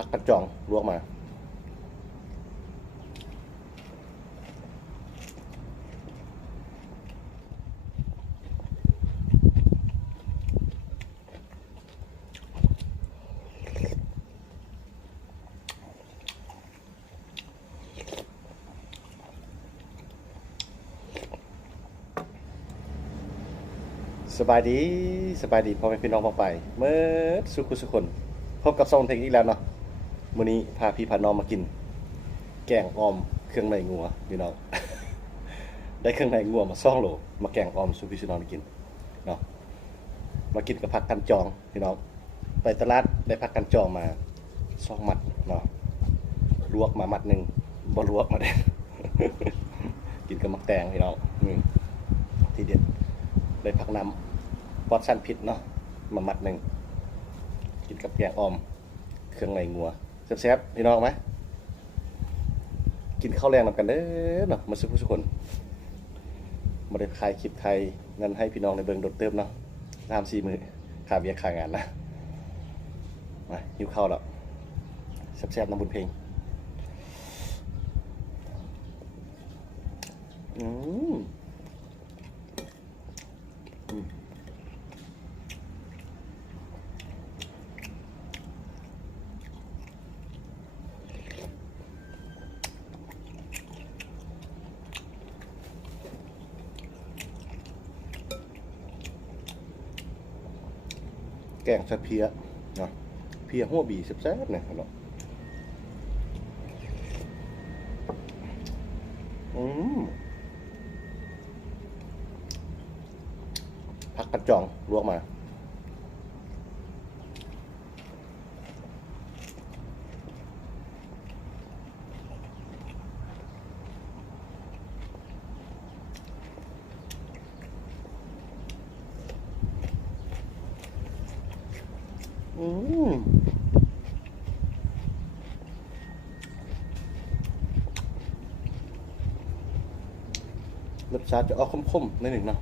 ผักกระจองลวกมาสบายดีสบายดีพ่อแม่พี่น้องมาไปเมื่อสุขุสุคนพบกับซองเทคอีกแล้วเนาะมื้อนี้พาพี่พาน้องมากินแกงออมเครื่องในงัวพี่น้อง ได้เครื่องในงัวมา2 โลมาแกงออมสู่พี่น้องกินเนาะมากินกับผักกันจองพี่น้องไปตลาดได้ผักกันจองมา2 มัดเนาะลวกมามัดหนึ่งบ่ลวกมาได้ กินกับมักแตงพี่น้องทีเด็ดได้ผักน้ำปลอดสารพิษเนาะมามัดหนึ่งกินกับแกงออมเครื่องในงัวแซ่บๆพี่น้องไหมกินข้าวแรงนำกันเด้อเนาะมาสุกคนมาได้ขายคลิปไทยเงินให้พี่น้องในเบิงโดดเติมเนาะ3-4 มื้อค่าเวียกค่างานนะมาหิวข้าวแล้วแซ่บๆน้ำบุญเพลงแกงใส่เพียเนาะเพียหัวบีแซ่บๆเนี่ยเนาะผักกระจองลวกมารสชาติจะออกคมๆนิดหนึ่งเนาะ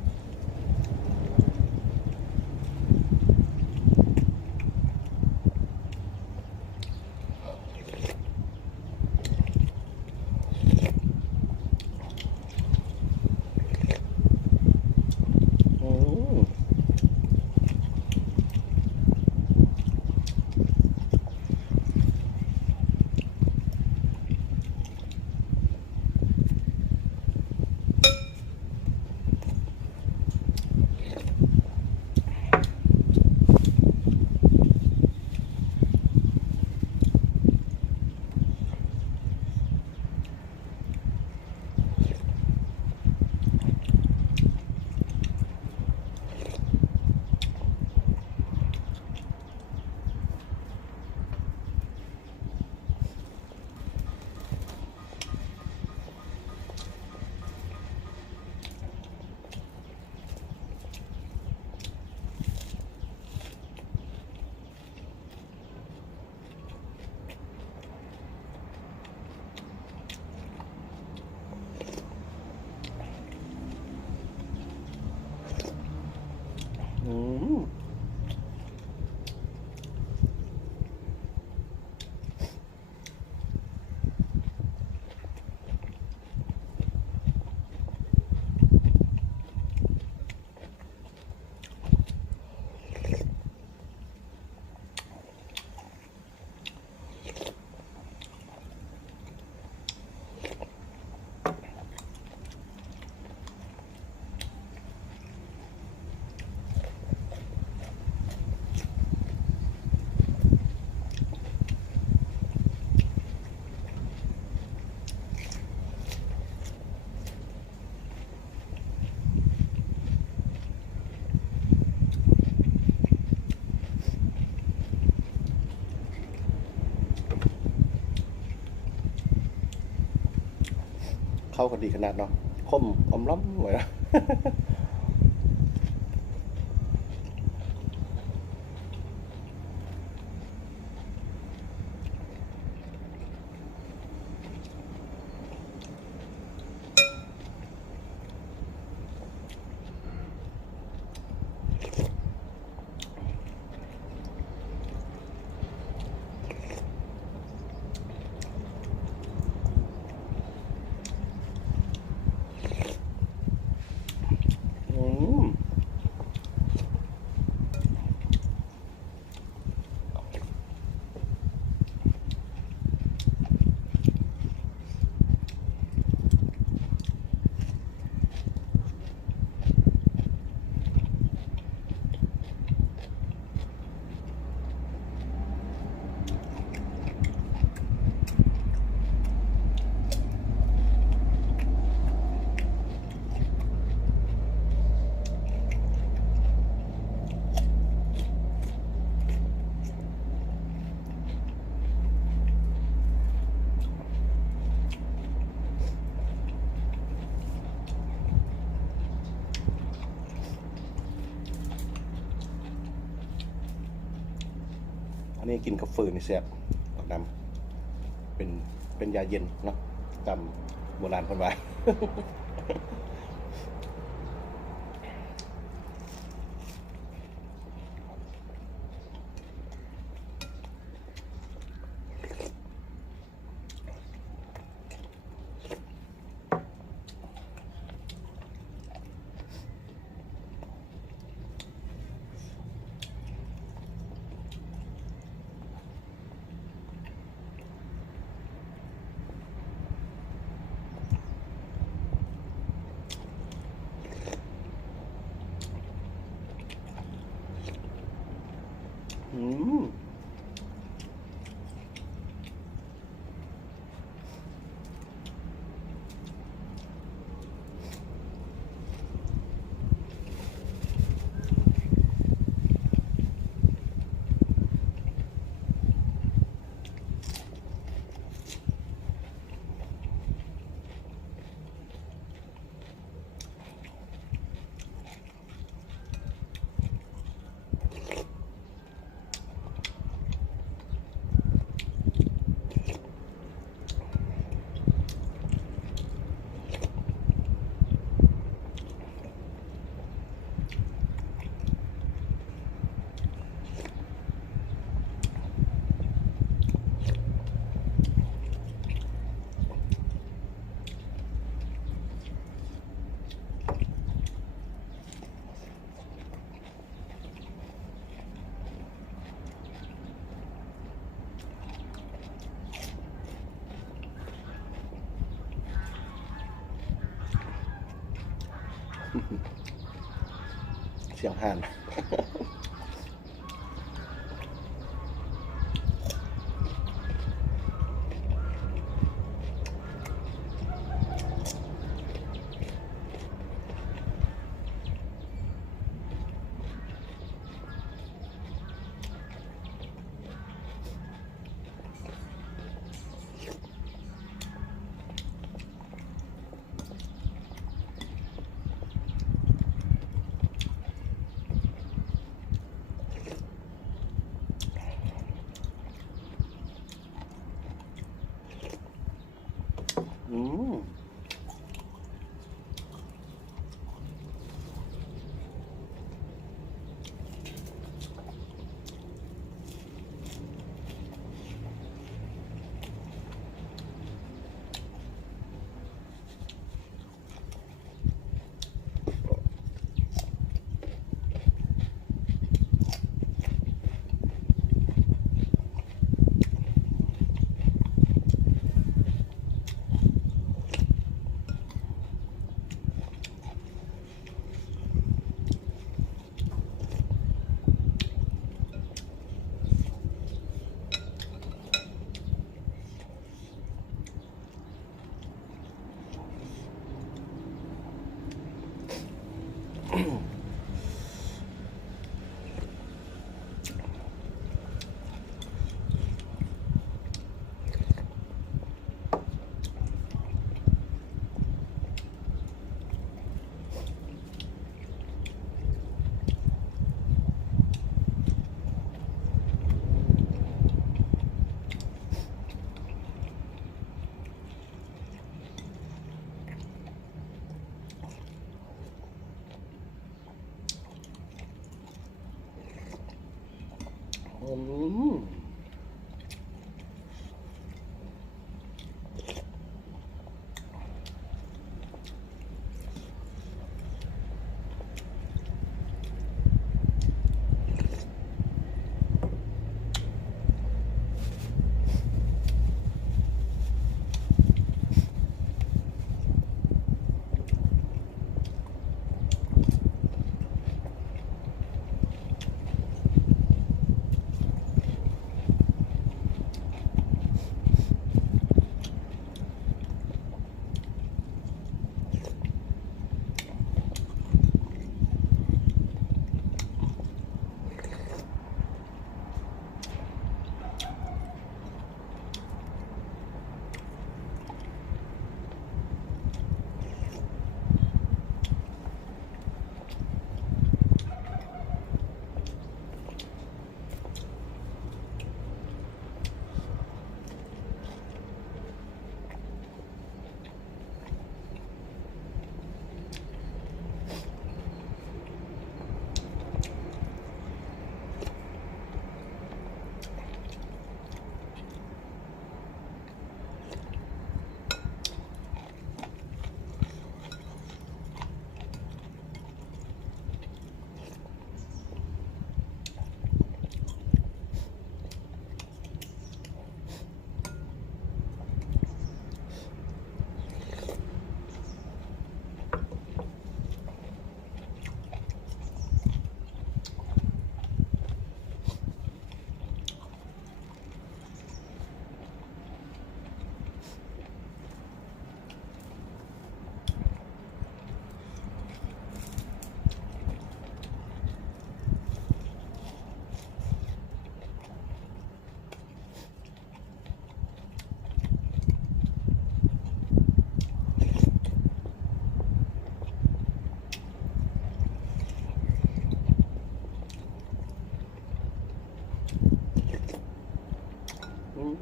เข้ากันดีขนาดเนาะคมอมล้ำเลยนะ นี่กินกับฟืนนี่แซ่บบักดำเป็นยาเย็นเนาะตามโบราณเพิ่นว่า อืมเสียงห่าน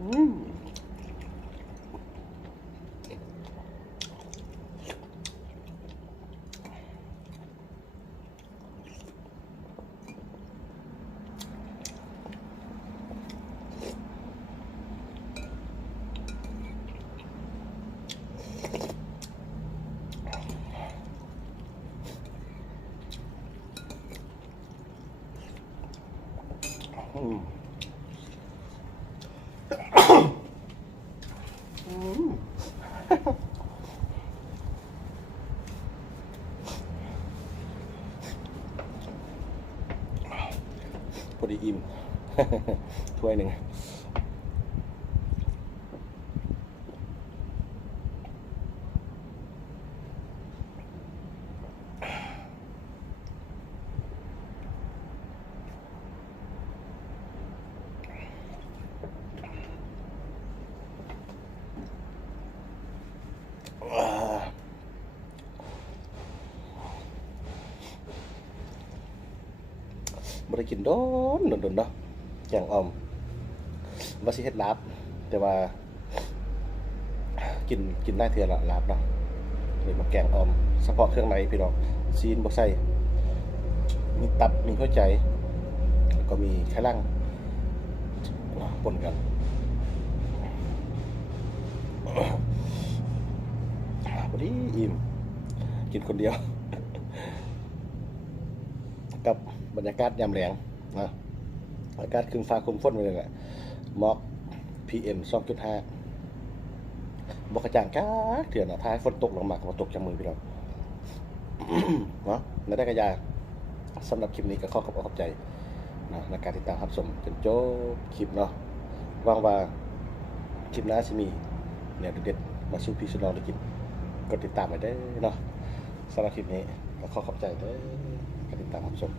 พอดีอิ่ม ถ้วยหนึ่งบ่ได้กินโดนเนาะแกงอ่อมว่าสิเฮ็ดลาบแต่ว่ากินได้เทื่อละลาบเนาะเลยมาแกงอ่อมเฉพาะเครื่องในพี่น้องซีนบ่ใส่มีตับมีหัวใจแล้วก็มีไข่ลังปนกันพอดีอิ่มกินคนเดียว กับบรรยากาศยามแลงนะอากาศครึ้มฟ้าครึ้มฝนไปเลยแหละหมอก PM 2.5บ่กระจ่างกาเถื่อนท้ายฝนตกลงมาก็ตกจากมือพี่น้อง เนาะแล้วได้กระยาสำหรับคลิปนี้ก็ขอบใจนะในการติดตามรับชมจนจบคลิปเนาะหวังว่าคลิปหน้าจะมีเนี่ยเด็ดๆมาสู่พี่สู่น้องได้กินกดติดตามไปได้เนาะสำหรับคลิปนี้ก็ขอบใจเด้อการติดตามรับชม